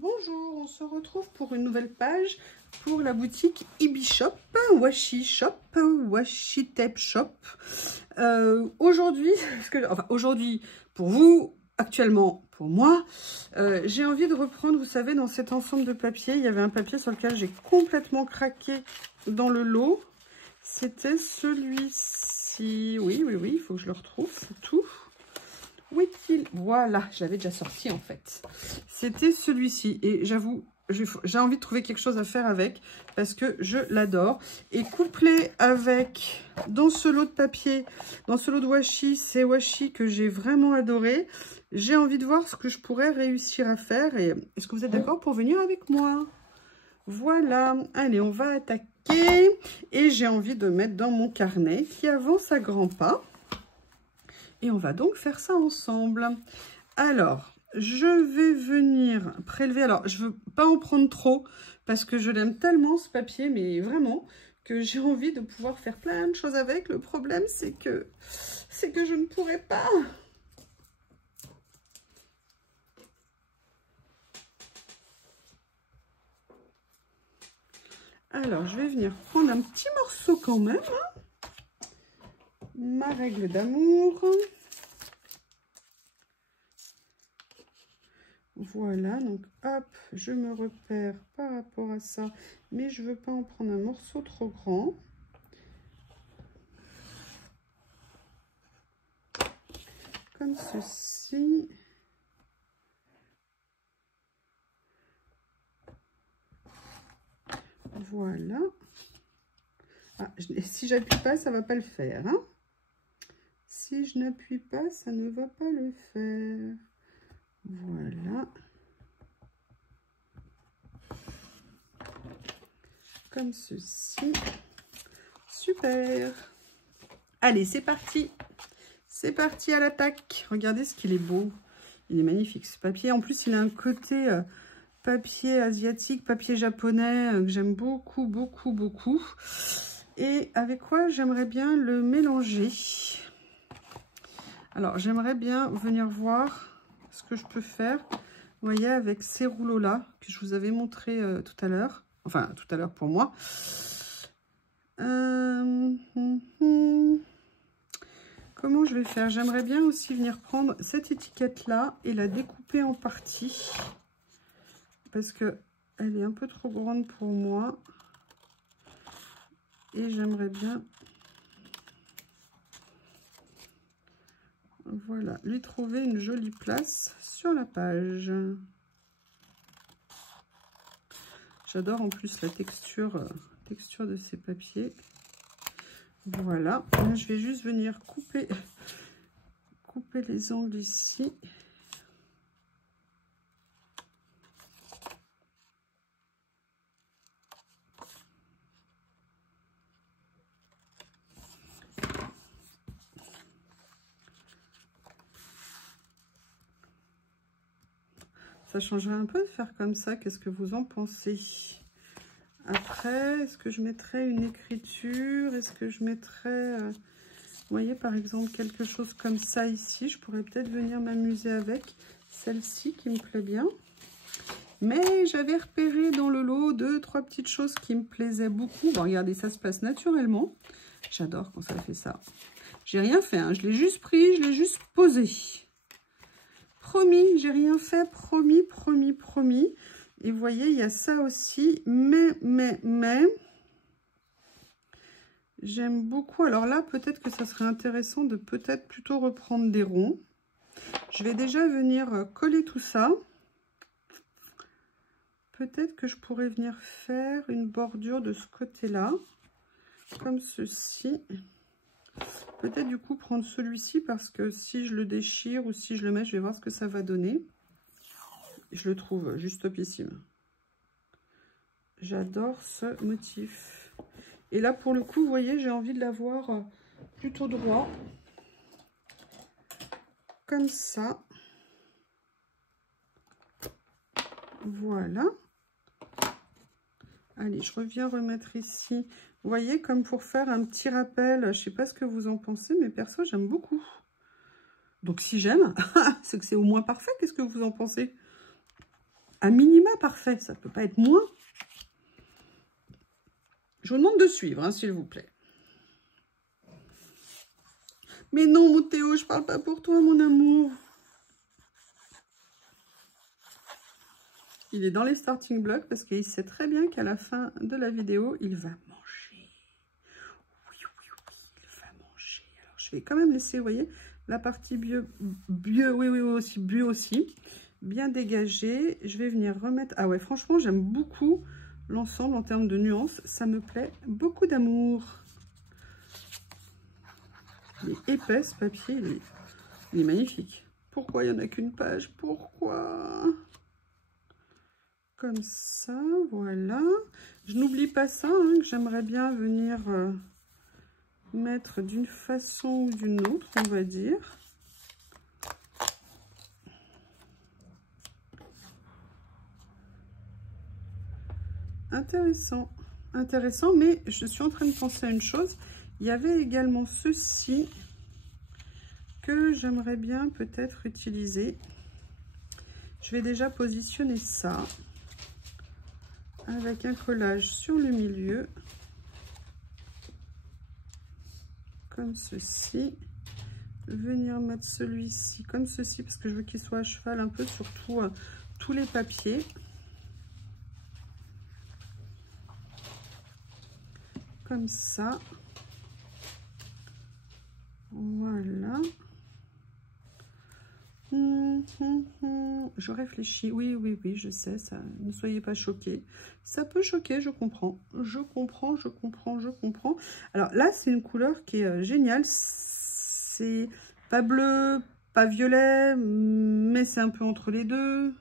Bonjour, on se retrouve pour une nouvelle page pour la boutique Ibi Shop, Washi Shop, Washi Tape Shop. Aujourd'hui, aujourd'hui pour vous, actuellement pour moi, j'ai envie de reprendre, vous savez, dans cet ensemble de papier, il y avait un papier sur lequel j'ai complètement craqué dans le lot. C'était celui-ci. Oui, il faut que je le retrouve, c'est tout. Où est-il? Voilà, je l'avais déjà sorti en fait. C'était celui-ci. Et j'avoue, j'ai envie de trouver quelque chose à faire avec parce que je l'adore. Et couplé avec, dans ce lot de papier, dans ce lot de washi, c'est washi que j'ai vraiment adoré. J'ai envie de voir ce que je pourrais réussir à faire. Et est-ce que vous êtes d'accord pour venir avec moi? Voilà. Allez, on va attaquer. Et j'ai envie de mettre dans mon carnet qui avance à grands pas. Et on va donc faire ça ensemble. Alors, je vais venir prélever. Alors, je ne veux pas en prendre trop parce que je l'aime tellement ce papier, mais vraiment que j'ai envie de pouvoir faire plein de choses avec. Le problème, c'est que je ne pourrai pas. Alors, je vais venir prendre un petit morceau quand même. Ma règle d'amour. Voilà, donc hop, je me repère par rapport à ça, mais je veux pas en prendre un morceau trop grand. Comme ceci. Voilà. Ah, si j'appuie pas, ça va pas le faire. Hein. Si je n'appuie pas, ça ne va pas le faire. Voilà. Comme ceci. Super. Allez, c'est parti. C'est parti à l'attaque. Regardez ce qu'il est beau. Il est magnifique ce papier. En plus, il a un côté papier asiatique, papier japonais que j'aime beaucoup, beaucoup, beaucoup. Et avec quoi j'aimerais bien le mélanger. Alors, j'aimerais bien venir voir ce que je peux faire. Vous voyez, avec ces rouleaux-là que je vous avais montré tout à l'heure. Enfin, tout à l'heure pour moi. Comment je vais faire? J'aimerais bien aussi venir prendre cette étiquette-là et la découper en parties. Parce qu'elle est un peu trop grande pour moi. Et j'aimerais bien... Voilà, lui trouver une jolie place sur la page. J'adore en plus la texture de ces papiers. Voilà, là, je vais juste venir couper les angles ici. Ça changerait un peu de faire comme ça. Qu'est-ce que vous en pensez? Après, est-ce que je mettrais une écriture? Est-ce que je mettrais, vous voyez, par exemple, quelque chose comme ça ici? Je pourrais peut-être venir m'amuser avec celle-ci qui me plaît bien. Mais j'avais repéré dans le lot 2-3 petites choses qui me plaisaient beaucoup. Bon, regardez, ça se passe naturellement. J'adore quand ça fait ça. J'ai rien fait, hein. Je l'ai juste pris, je l'ai juste posé. Promis, j'ai rien fait, promis, promis, promis. Et vous voyez, il y a ça aussi, mais, j'aime beaucoup. Alors là, peut-être que ça serait intéressant de peut-être plutôt reprendre des ronds. Je vais déjà venir coller tout ça. Peut-être que je pourrais venir faire une bordure de ce côté-là, comme ceci. Peut-être du coup prendre celui-ci parce que si je le déchire ou si je le mets, je vais voir ce que ça va donner. Je le trouve juste topissime. J'adore ce motif. Et là, pour le coup, vous voyez, j'ai envie de l'avoir plutôt droit. Comme ça. Voilà. Allez, je reviens remettre ici. Vous voyez, comme pour faire un petit rappel. Je ne sais pas ce que vous en pensez, mais perso, j'aime beaucoup. Donc, si j'aime, c'est que c'est au moins parfait. Qu'est-ce que vous en pensez? à minima parfait. Ça ne peut pas être moins. Je vous demande de suivre, hein, s'il vous plaît. Mais non, mon Théo, je parle pas pour toi, mon amour. Il est dans les starting blocks parce qu'il sait très bien qu'à la fin de la vidéo, il va manger. Oui, il va manger. Alors, je vais quand même laisser, vous voyez, la partie bio, bio aussi, bien dégagée. Je vais venir remettre... Ah ouais, franchement, j'aime beaucoup l'ensemble en termes de nuances. Ça me plaît. Beaucoup d'amour. Il est épais, ce papier. Il est magnifique. Pourquoi il n'y en a qu'une page? Pourquoi? Comme ça, voilà. Je n'oublie pas ça, hein, que j'aimerais bien venir mettre d'une façon ou d'une autre, on va dire. Intéressant. Intéressant, mais je suis en train de penser à une chose. Il y avait également ceci que j'aimerais bien peut-être utiliser. Je vais déjà positionner ça avec un collage sur le milieu, comme ceci. Venir mettre celui-ci comme ceci, parce que je veux qu'il soit à cheval un peu sur tous les papiers. Comme ça. Voilà. Je réfléchis. Oui, je sais, ça. Ne soyez pas choqués. Ça peut choquer, je comprends. Je comprends. Alors là, c'est une couleur qui est géniale. C'est pas bleu, pas violet, mais c'est un peu entre les deux.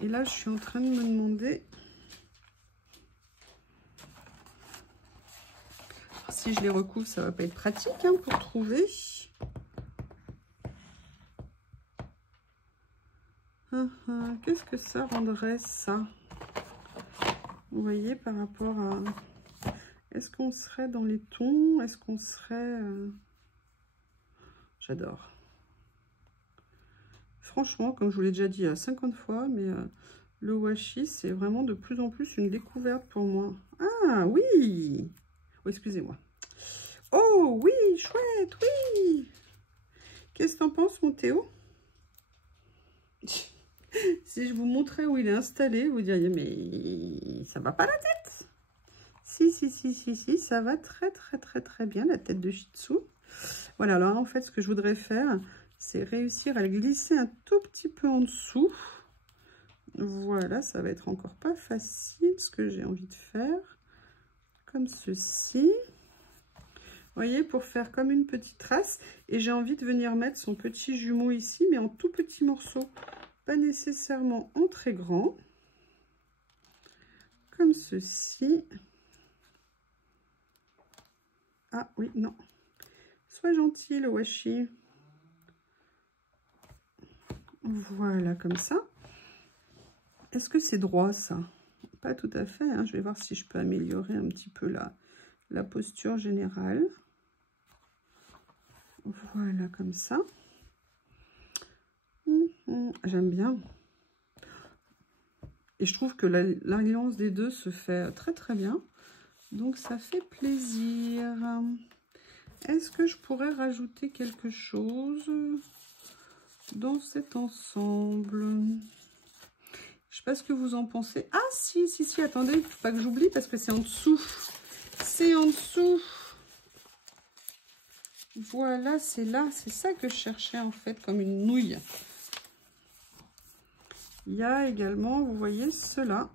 Et là, je suis en train de me demander si je les recouvre, ça va pas être pratique, hein, pour trouver. Qu'est-ce que ça rendrait, ça? Vous voyez, par rapport à... Est-ce qu'on serait dans les tons? Est-ce qu'on serait... J'adore. Franchement, comme je vous l'ai déjà dit 50 fois, mais le washi, c'est vraiment de plus en plus une découverte pour moi. Ah, oui! Oh, excusez-moi. Oh, oui, chouette, oui! Qu'est-ce que t'en penses, mon Théo? Si je vous montrais où il est installé, vous diriez, mais ça va pas la tête? Si, ça va très bien, la tête de Shih Tzu. Voilà, alors en fait, ce que je voudrais faire, c'est réussir à le glisser un tout petit peu en dessous. Voilà, ça va être encore pas facile, ce que j'ai envie de faire. Comme ceci. Vous voyez, pour faire comme une petite trace. Et j'ai envie de venir mettre son petit jumeau ici, mais en tout petits morceaux. Pas nécessairement en très grand. Comme ceci. Ah oui, non. Sois gentil, le washi. Voilà, comme ça. Est-ce que c'est droit, ça? Pas tout à fait, hein. Je vais voir si je peux améliorer un petit peu la posture générale. Voilà, comme ça. J'aime bien. Et je trouve que l'alliance des deux se fait très bien. Donc, ça fait plaisir. Est-ce que je pourrais rajouter quelque chose dans cet ensemble? Je sais pas ce que vous en pensez. Ah, si, attendez, il ne faut pas que j'oublie parce que c'est en dessous. C'est en dessous. Voilà, c'est là. C'est ça que je cherchais en fait, comme une nouille. Il y a également, vous voyez, cela.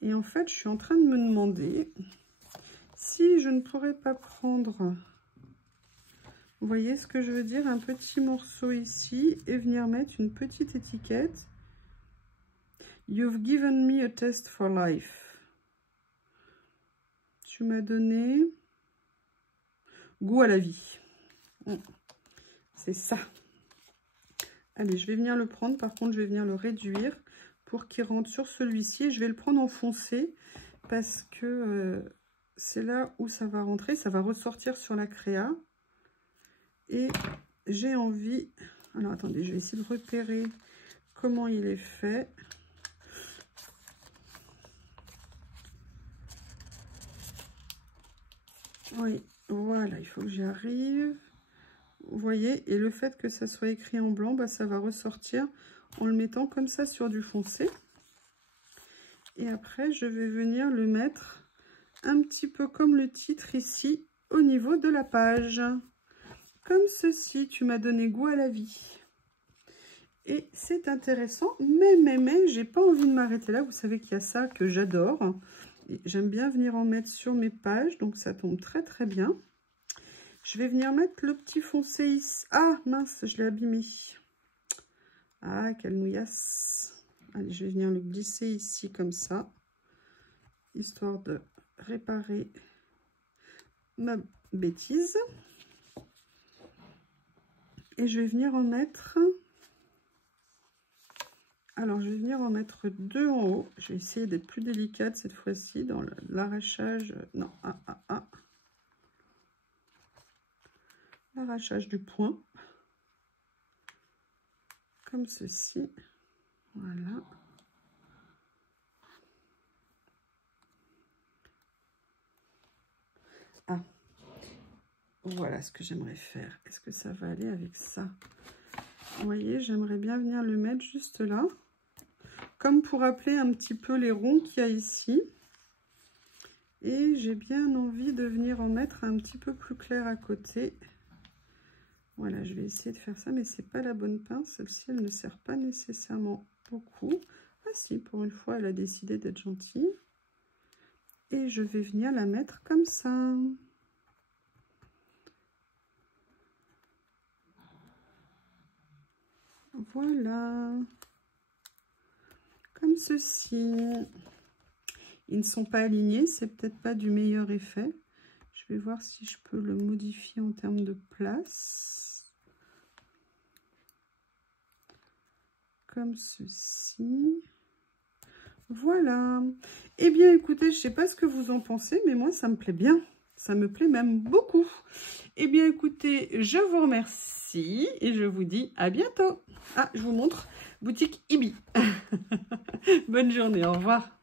Et en fait, je suis en train de me demander si je ne pourrais pas prendre, vous voyez ce que je veux dire, un petit morceau ici et venir mettre une petite étiquette. You've given me a test for life. Tu m'as donné goût à la vie. C'est ça. Allez, je vais venir le prendre. Par contre, je vais venir le réduire pour qu'il rentre sur celui-ci. Et je vais le prendre en foncé parce que c'est là où ça va rentrer. Ça va ressortir sur la créa. Et j'ai envie... Alors, attendez, je vais essayer de repérer comment il est fait. Oui, voilà, il faut que j'y arrive. Vous voyez, et le fait que ça soit écrit en blanc, bah, ça va ressortir en le mettant comme ça sur du foncé. Et après, je vais venir le mettre un petit peu comme le titre ici, au niveau de la page. Comme ceci, tu m'as donné goût à la vie. Et c'est intéressant, mais, j'ai pas envie de m'arrêter là. Vous savez qu'il y a ça que j'adore. J'aime bien venir en mettre sur mes pages, donc ça tombe très très bien. Je vais venir mettre le petit foncé ici. Ah mince, je l'ai abîmé. Ah, quelle nouillasse. Allez, je vais venir le glisser ici comme ça, histoire de réparer ma bêtise. Et je vais venir en mettre... Alors, je vais venir en mettre 2 en haut. Je vais essayer d'être plus délicate cette fois-ci dans l'arrachage. Non, l'arrachage du point. Comme ceci. Voilà. Ah. Voilà ce que j'aimerais faire. Est-ce que ça va aller avec ça? Vous voyez, j'aimerais bien venir le mettre juste là. Comme pour appeler un petit peu les ronds qu'il y a ici. Et j'ai bien envie de venir en mettre un petit peu plus clair à côté. Voilà, je vais essayer de faire ça, mais c'est pas la bonne pince. Celle-ci, elle ne sert pas nécessairement beaucoup. Ah si, pour une fois, elle a décidé d'être gentille. Et je vais venir la mettre comme ça. Voilà. Comme ceci. Ils ne sont pas alignés, c'est peut-être pas du meilleur effet. Je vais voir si je peux le modifier en termes de place. Comme ceci. Voilà. Eh bien, écoutez, je ne sais pas ce que vous en pensez, mais moi, ça me plaît bien. Ça me plaît même beaucoup. Eh bien, écoutez, je vous remercie et je vous dis à bientôt. Ah, je vous montre, boutique Ibi. Bonne journée, au revoir.